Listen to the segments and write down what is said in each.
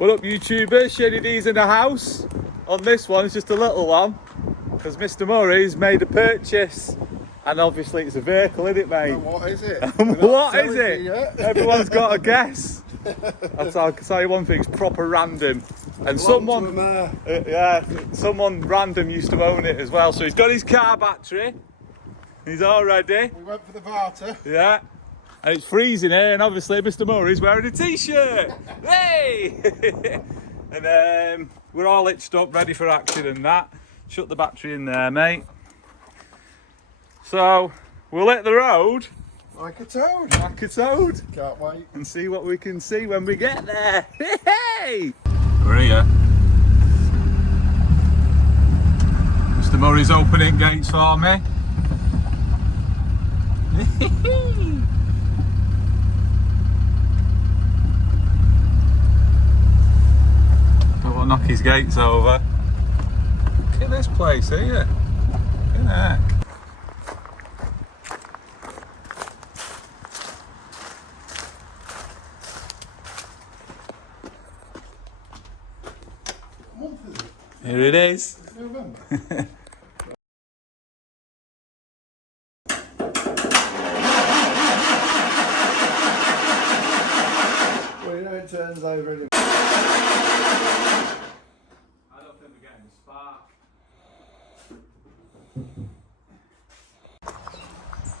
What up, YouTubers? Shady D's in the house. On this one, it's just a little one because Mr. Murray's made a purchase, and obviously it's a vehicle, isn't it, mate? What is it? What is it? Everyone's got a guess. I'll tell you one thing: it's proper random. And someone random used to own it as well. So he's got his car battery. He's all ready. We went for the barter. Yeah. And it's freezing here, and obviously Mr. Murray's wearing a t-shirt. Hey! And we're all hitched up, ready for action and that. Shut the battery in there, mate. So we'll hit the road. Like a toad. Like a toad. Can't wait. And see what we can see when we get there. Hey! We're here. Mr. Murray's opening gates for me. Don't want to knock his gates over. Look at this place here. Look at that. What month is it? Here it is. It's November. Well, you know it turns over anyway. I don't think we're getting a spark.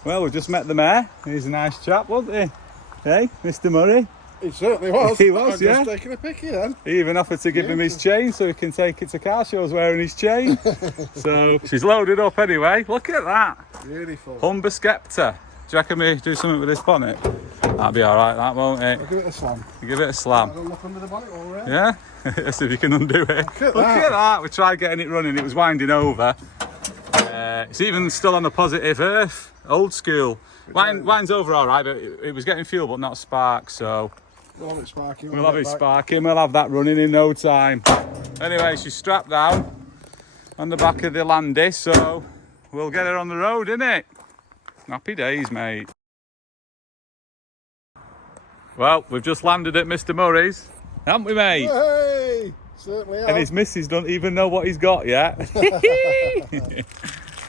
Well, we've just met the mayor. He's a nice chap, wasn't he? Hey, Mr. Murray. He certainly was. He was, I'm yeah. just taking a picky then. He even offered to give him his chain so he can take it to car shows wearing his chain. So she's loaded up anyway. Look at that. Beautiful. Humber Sceptre. Do you reckon we do something with this bonnet? That'll be alright, that, won't it? I'll give it a slam. Give it a slam. I'll look under the bonnet already. Yeah? Let's see if you can undo it. Look at that. We tried getting it running. It was winding over. It's even still on the positive earth. Old school. Winds over alright, but it was getting fuel but not spark, so We'll have it sparking. we'll have it sparking. We'll have that running in no time. Anyway, she's strapped down on the back of the Landy, so we'll get her on the road, innit? Happy days, mate. Well, we've just landed at Mr. Murray's, haven't we, mate? Hey! Certainly have. And his missus don't even know what he's got yet.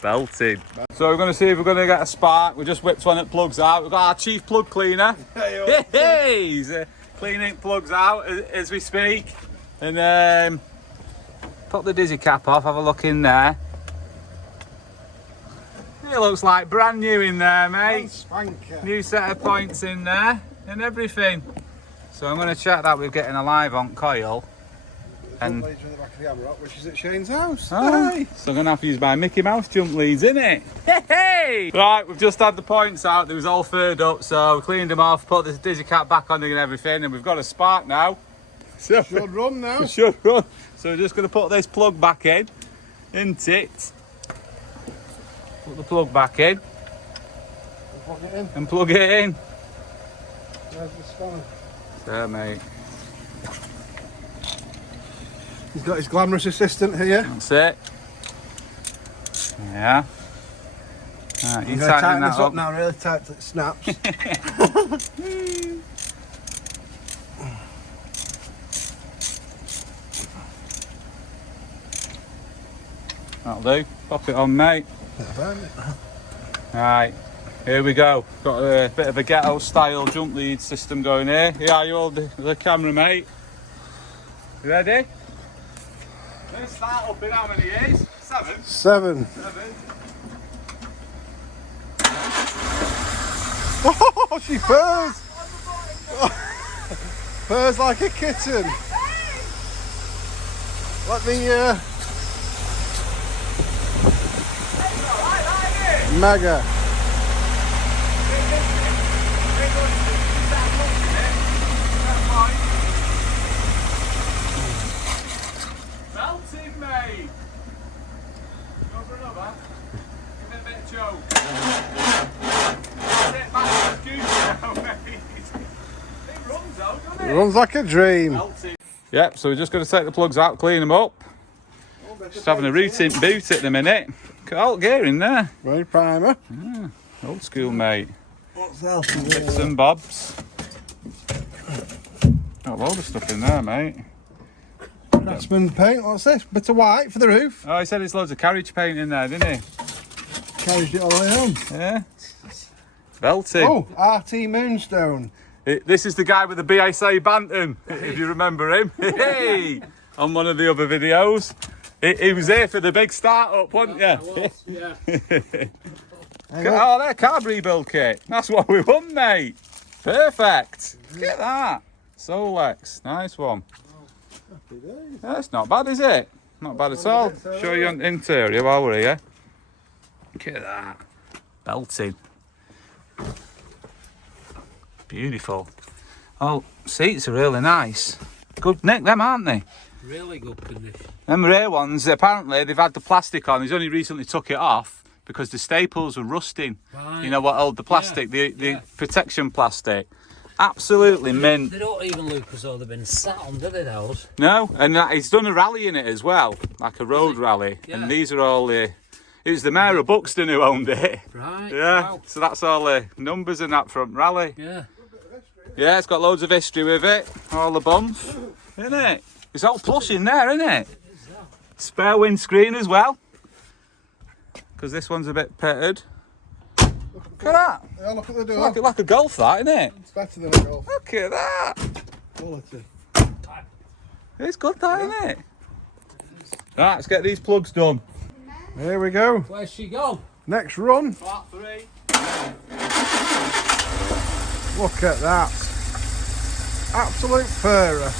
Belted. So we're going to see if we're going to get a spark. We just whipped one that plugs out. We've got our chief plug cleaner. Hey, he's cleaning plugs out as we speak. And put the dizzy cap off, have a look in there. It looks like brand new in there, mate. New set of points in there and everything. So I'm going to check that we're getting a live on coil. And Jump leads with the back of the hammer up, which is at Shane's house. Oh, Hey. so I'm going to have to use my Mickey Mouse jump leads, innit? Hey! Right, we've just had the points out. They was all furred up, so we cleaned them off, put the dizzy cap back on and everything, and we've got a spark now. So Should run now. we should run. So we're just going to put this plug back in, isn't it? Put the plug back in. Plug it in. And plug it in. There's the spanner. There, mate. He's got his glamorous assistant here. That's it. Yeah. Right, you I'm going to tighten tighten that this up now, really tight till it snaps. That'll do. Pop it on, mate. Right, here we go. Got a bit of a ghetto style jump lead system going here. Yeah, you hold the camera, mate. You ready? Let's start up in how many years? 7? 7. 7. Oh, she purrs! Purrs like a kitten. Let me, mega. Melting, mate. Go for another. Give it a bit of choke. Sit back to the scooter now, mate. It runs out, doesn't It it? runs like a dream. Melting. Yep, so we're just going to take the plugs out, clean them up. Just having a routine boot at the minute. Alt gear in there. Very primer. Yeah, old school, mate. What's else? Bits and bobs. Got a load of stuff in there, mate. Craftsman paint. What's this? Bit of white for the roof. Oh, he said there's loads of carriage paint in there, didn't he? Carried it all the way home. Yeah. Belting. Oh, RT Moonstone. This is the guy with the BSA Bantam, if you remember him. Hey! On one of the other videos. He was here for the big start-up, wasn't you? I was, yeah. Oh, that carb rebuild kit. That's what we want, mate. Perfect. Look at that. Solex. Nice one. That's not bad, is it? Not bad at all. Show you on interior while we're here. Look at that. Belting. Beautiful. Oh, seats are really nice. Good nick, them, aren't they? Really good condition. Them rare ones, apparently they've had the plastic on. He's only recently took it off because the staples were rusting. Right. You know what held the plastic, the protection plastic. Absolutely mint. They don't even look as though they've been sat on, do they, those? No, and he's done a rally in it as well, like a road rally. Yeah. And these are all the... It was the mayor of Buxton who owned it. Right. Yeah, Wow. so that's all the numbers in that front rally. Yeah. Yeah, it's got loads of history with it. All the bumps, isn't it? It's all plush in there, isn't it? Spare windscreen as well. Because this one's a bit pitted. Look at that. Yeah, look at the door. Like a Golf, that, isn't it? It's better than a Golf. Look at that. Quality. It's good, that, isn't it? Right, let's get these plugs done. Here we go. Where's she gone? Next run. Part 3. Look at that. Absolute purrer.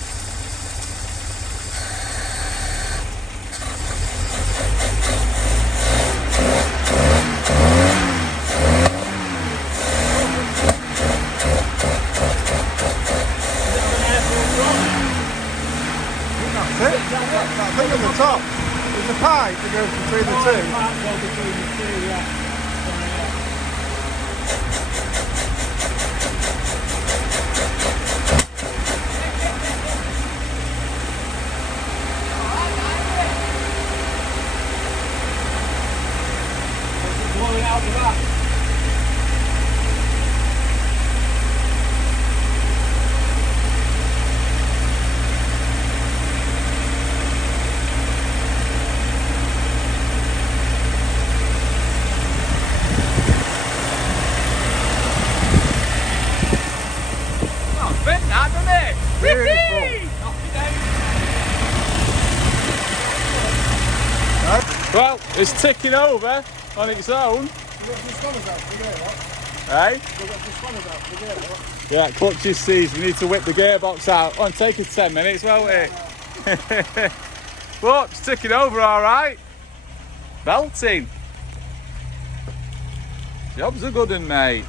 That's it. That thing on the top. There's a pipe that goes between the two. Blowing out the back. Oh, bent that, doesn't it? Beautiful. Well, it's ticking over on its own. Hey? Yeah, clutch is seized. We need to whip the gearbox out. Oh, and take us 10 minutes, won't it? Look, it's ticking over all right. Belting. Job's a good one, mate.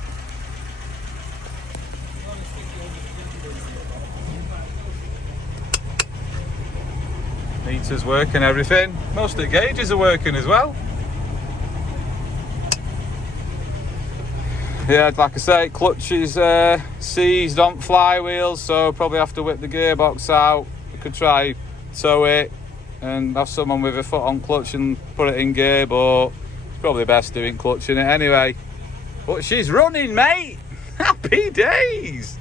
Meters working, everything. Most of the gauges are working as well. Yeah, like I say, clutch is seized on flywheels, so probably have to whip the gearbox out. We could try tow it and have someone with a foot on clutch and put it in gear, but it's probably best doing clutch in it anyway. But she's running, mate! Happy days!